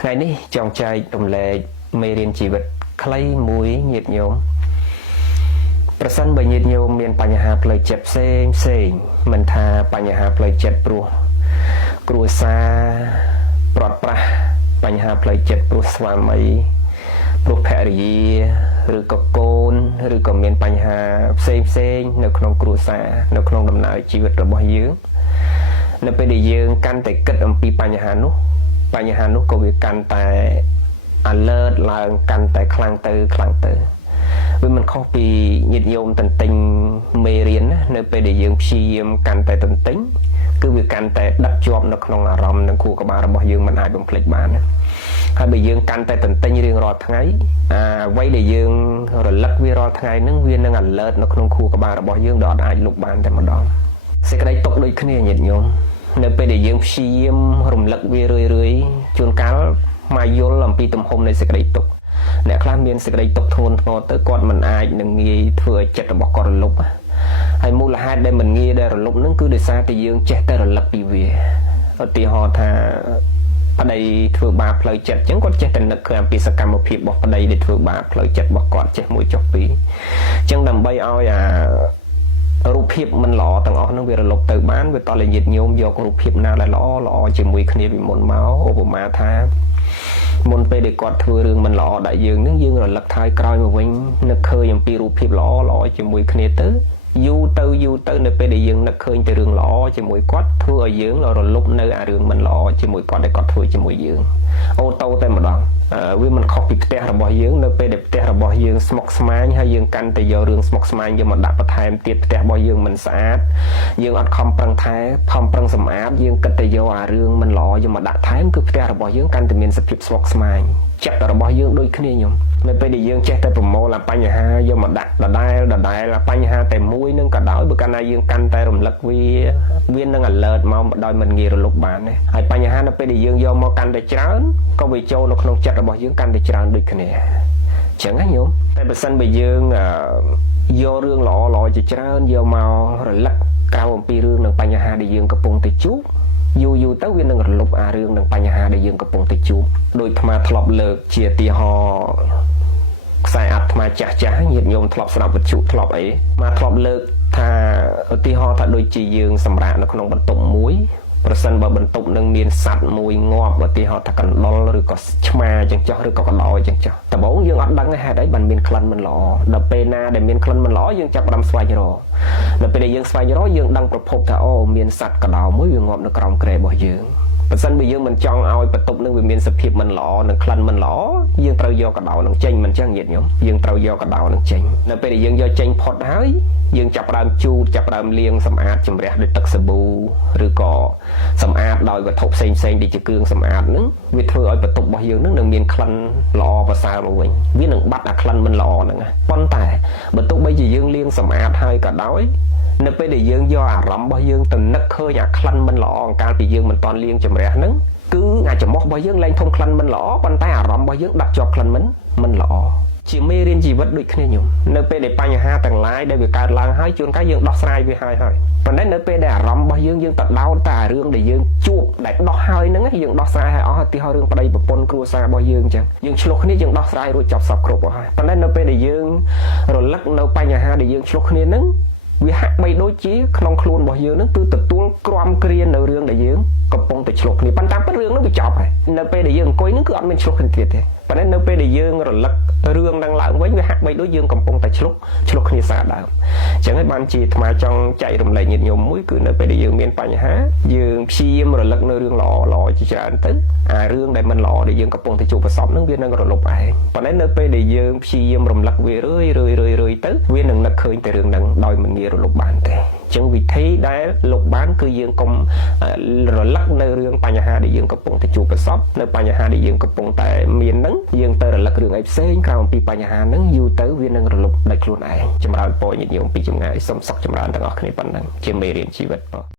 ថ្ងៃនេះចង់ចែករំលែកមេរៀនជីវិតខ្លីមួយញាតិញោមប្រសិនបើញាតិញោមមានបញ្ហាផ្លូវចិត្តផ្សេងមិនថាបញ្ហាផ្លូវចិត្តព្រោះគ្រួសារប្រត់ប្រាស់បញ្ហាផ្លូវចិត្តព្រោះស្វាមីព្រោះភរិយាឬក៏កូនឬក៏មានបញ្ហាផ្សេងនៅក្នុងគ្រួសារនៅក្នុងដំណើរជីវិតរបស់យើងនៅពេលដែលយើងកាន់តែគិតអំពីបញ្ហានោះក៏វាកាន់តែ alert ឡើងកាន់តែខ្លាំងទៅវាមិនខុសពីញាតិញោមតន្ទិញមេរៀនណានៅពេលដែលយើងព្យាយាមកាន់តែតន្ទិញគឺវាកាន់តែដិតជាប់នៅក្នុងអារម្មណ៍និងខួរក្បាលរបស់យើងមិនអាចបំភ្លេចបានណាហើយបើយើងកាន់តែតន្ទិញរៀងរាល់ថ្ងៃអ្វីដែលយើងរលឹកវារាល់ថ្ងៃហ្នឹងវានឹង alert នៅក្នុងខួរក្បាលរបស់យើងដែលអាចលុបបានតែម្ដងសេចក្តីទុកដូចគ្នាញាតិញោមនៅពេលដែលយើងព្យាយាមរំលឹកវារឿយជួនកាលមកយល់អំពីទំហំនៃសេចក្តីទុកអ្នកខ្លះមានសេចក្តីទុកធ្ងន់ធ្ងរទៅគាត់មិនអាចនឹងងាយធ្វើឲ្យចិត្តរបស់គាត់រលុបហើយមូលហេតុដែលមិនងាយដែលរលុបហ្នឹងគឺដោយសារតែយើងចេះតែរលឹកពីវាឧទាហរណ៍ថាប្តីធ្វើបាបផ្លូវចិត្តអញ្ចឹងគាត់ចេះតែនឹកឃើញអំពីសកម្មភាពរបស់ប្តីដែលធ្វើបាបផ្លូវចិត្តរបស់គាត់ចេះមួយចុះពីរអញ្ចឹងដើម្បីឲ្យរូបភាពមិនល្អទាំងអស់ហ្នឹងវារលុបទៅបានវាតតែញាតិញោមយករូបភាពណាដែលល្អជាមួយគ្នាពីមុនមកឧបមាថាមុនពេលដែលគាត់ធ្វើរឿងមិនល្អដាក់យើងនឹងយើងរលឹកថយក្រោយមកវិញនឹកឃើញអំពីរូបភាពល្អជាមួយគ្នាទៅយូរទៅនៅពេលដែលយើងនឹកឃើញតែរឿងល្អជាមួយគាត់ធ្វើឲ្យយើងរលុបនៅអារឿងមិនល្អជាមួយគាត់ដែលគាត់ធ្វើជាមួយយើងអូតូតែម្ដងវាមិនខុសពីផ្ទះរបស់យើងនៅពេលដែលផ្ទះរបស់យើងស្មុគស្មាញហើយយើងកាន់តែយករឿងស្មុគស្មាញយកមកដាក់បន្ថែមទៀតផ្ទះរបស់យើងមិនស្អាតយើងអត់ខំប្រឹងថែខំប្រឹងសម្អាតយើងគិតតែយកអារឿងមិនល្អយកមកដាក់ថែមគឺផ្ទះរបស់យើងកាន់តែមានសភាពស្មុគស្មាញចិត្តរបស់យើងដូចគ្នាញោមនៅពេលដែលយើងចេះតែប្រមូលអាបញ្ហាយកមកដាក់ដដែលបញ្ហាតែមួយនឹងក៏ដោយបើកាលណាយើងកាន់តែរំលឹកវានឹង alert មកដោយមិនងាយរលុបបានទេហើយបញ្ហានៅពេលដែលយើងយកមកកាន់តែច្រើនក៏វាចូលនៅក្នុងចិត្តរបស់យើងកាន់តែច្រើនដូចគ្នាអញ្ចឹងណាញោមតែបើសិនបើយើងយករឿងល្អជាច្រើនយកមករលឹកក្រៅអំពីរឿងនិងបញ្ហាដែលយើងកំពុងតែជួបយូរទៅវានឹងរលុបអារឿងនិងបញ្ហាដែលយើងកំពុងតែជួបដោយអាត្មាធ្លាប់លើកជាឧទាហរណ៍ខ្សែអាត្មាចាស់ញាតិញោមធ្លាប់ស្ដាប់វិទ្យុធ្លាប់អីមកធ្លាប់លើកថាឧទាហរណ៍ថាដូចជាយើងសម្រាកនៅក្នុងបន្ទប់មួយប្រសិនបើបន្ទប់នឹងមានសត្វមួយងាប់ឧទាហរណ៍ថាកណ្ដុរឬក៏ឆ្មាចឹងចោះឬក៏កណ្ដោចឹងចោះដំបូងយើងអត់ដឹងហេតុអីបានមានក្លិនមិនល្អដល់ពេលណាដែលមានក្លិនមិនល្អយើងចាប់ផ្ដើមស្វែងរកដល់ពេលដែលយើងស្វែងរកយើងដឹងប្រភពថាអូមានសត្វកណ្ដោមួយវាងាប់នៅក្រោមគ្រែរបស់យើងបើសិនបើយើងមិនចង់ឲ្យបន្ទប់នឹងវាមានសភាពមិនល្អនិងក្លិនមិនល្អយើងត្រូវយកកណ្ដោនឹងចេញមិនចឹងញាតិញោមយើងត្រូវយកកណ្ដោនឹងចេញនៅពេលដែលយើងយកចេញផុតហើយយើងចាប់ផ្ដើមជូតចាប់ផ្ដើមលាងសម្អាតជំរះដោយទឹកសាប៊ូឬក៏សម្អាតដោយវត្ថុផ្សេងដូចជាគ្រឿងសម្អាតហ្នឹងវាធ្វើឲ្យបន្ទប់របស់យើងនឹងមានក្លិនល្អប្រសើរមកវិញវានឹងបាត់អាក្លិនមិនល្អហ្នឹងប៉ុន្តែបើទោះបីជាយើងលាងសម្អាតហើយក៏ដោយនៅពេលដែលយើងយកអារម្មណ៍របស់យើងទៅនឹកឃើញអាក្លិនមិនល្អអង្កាលពីយើងមិនតន់លាងជំរះហ្នឹងគឺអាចចំោះរបស់យើងលែងធំក្លិនមិនល្អប៉ុន្តែអារម្មណ៍របស់យើងដាក់ជាប់ក្លិនមិនល្អជាមេរៀនជីវិតដូចគ្នាញោមនៅពេលដែលបញ្ហាទាំងឡាយដែលវាកើតឡើងហើយជួនកាលយើងដោះស្រាយវាហើយប៉ុន្តែនៅពេលដែលអារម្មណ៍របស់យើងទៅដោតតែរឿងដែលយើងជួបដែលដោះហើយហ្នឹងយើងដោះស្រាយឲ្យអស់ឧទាហរណ៍រឿងប្តីប្រពន្ធគ្រួសាររបស់យើងអញ្ចឹងយើងឆ្លោះគ្នាយើងដោះស្រាយរួចចប់សពគ្រប់ហើយប៉ុន្តែនៅពេលដែលយើងរលឹកនៅបញ្ហាដែលយើងឆ្លោះគ្នាហ្នឹងវាហាក់បីដូចជាក្នុងខ្លួនរបស់យើងហ្នឹងគឺទទួលក្រំគ្រានៅរឿងដែលយើងកំពុងតែឆ្លោះគ្នាប៉ុន្តែពេលរឿងហ្នឹងវាចប់ហើយនៅពេលដែលយើងអង្គុយហ្នឹងគឺអត់មានឆ្លោះគ្នាទៀតទេប៉ុន្តែនៅពេលដែលយើងរលឹករឿងហ្នឹងឡើងវិញវាហាក់បីដូចយើងកំពុងតែឆ្លោះគ្នាសារដើមអញ្ចឹងហើយបានជាអាត្មាចង់ចែករំលែកញាតិញោមមួយគឺនៅពេលដែលយើងមានបញ្ហាយើងព្យាយាមរលឹកនៅរឿងល្អជាច្រើនទៅអារឿងដែលមិនល្អដែលយើងកំពុងតែជួបប្រសពហ្នឹងវានឹងរលុបឯងប៉ុន្តែនៅពេលដែលយើងព្យាយាមរំលឹកវារឿយទៅវានឹងនឹកឃើញតែរឿងហ្នឹងដោយមិនងាយរលុបបានទេអញ្ចឹងវិធីដែលលុបបានគឺយើងកុំរលឹកនៅរឿងបញ្ហាដែលយើងកំពុងតែជួបប្រសពនៅបញ្ហាដែលយើងកំពុងតែមានហ្នឹងយើងទៅរលឹករឿងអីផ្សេងក្រៅអំពីបញ្ហាហ្នឹងយូរទៅវានឹងរលុបដោយខ្លួនឯងចម្រើនពរញាតិញោមពីចម្ងាយសូមសុខចម្រើនទាំងអស់គ្នាប៉ុណ្ណឹងជាមេរៀនជីវិត